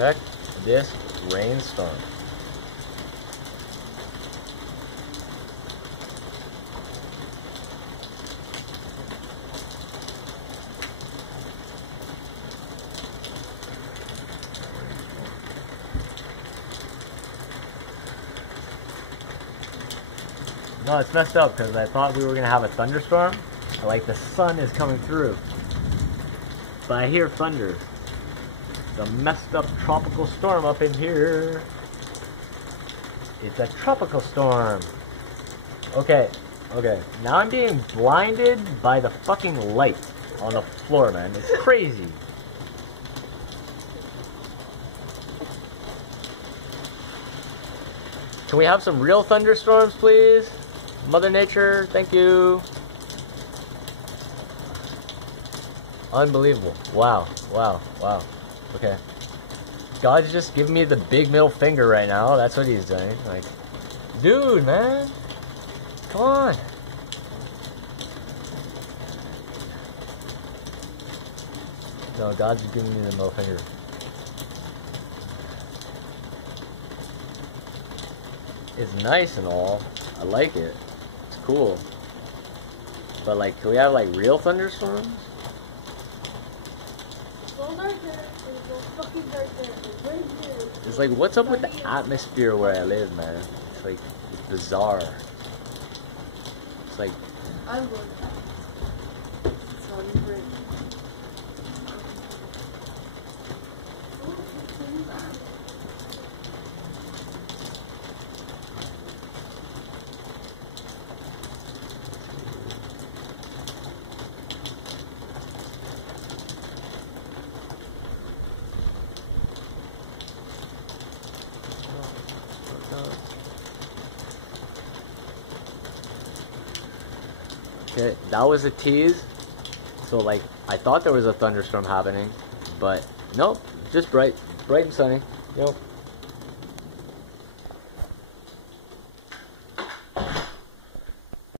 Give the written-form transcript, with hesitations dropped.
Check this rainstorm. No, it's messed up because I thought we were going to have a thunderstorm. Like the sun is coming through. But I hear thunder. It's a messed up tropical storm up in here. It's a tropical storm. Okay, okay. Now I'm being blinded by the fucking light on the floor, man. It's crazy. Can we have some real thunderstorms, please? Mother Nature, thank you. Unbelievable. Wow, wow, wow. Okay. God's just giving me the big middle finger right now. That's what he's doing. Like, dude, man. Come on. No, God's giving me the middle finger. It's nice and all. I like it. It's cool. But like, can we have like real thunderstorms? It's like, what's up with the atmosphere where I live, man? It's like, it's bizarre. It's like... I'm going back. It's not even... Okay, that was a tease. So like, I thought there was a thunderstorm happening, but nope, just bright and sunny. Yep.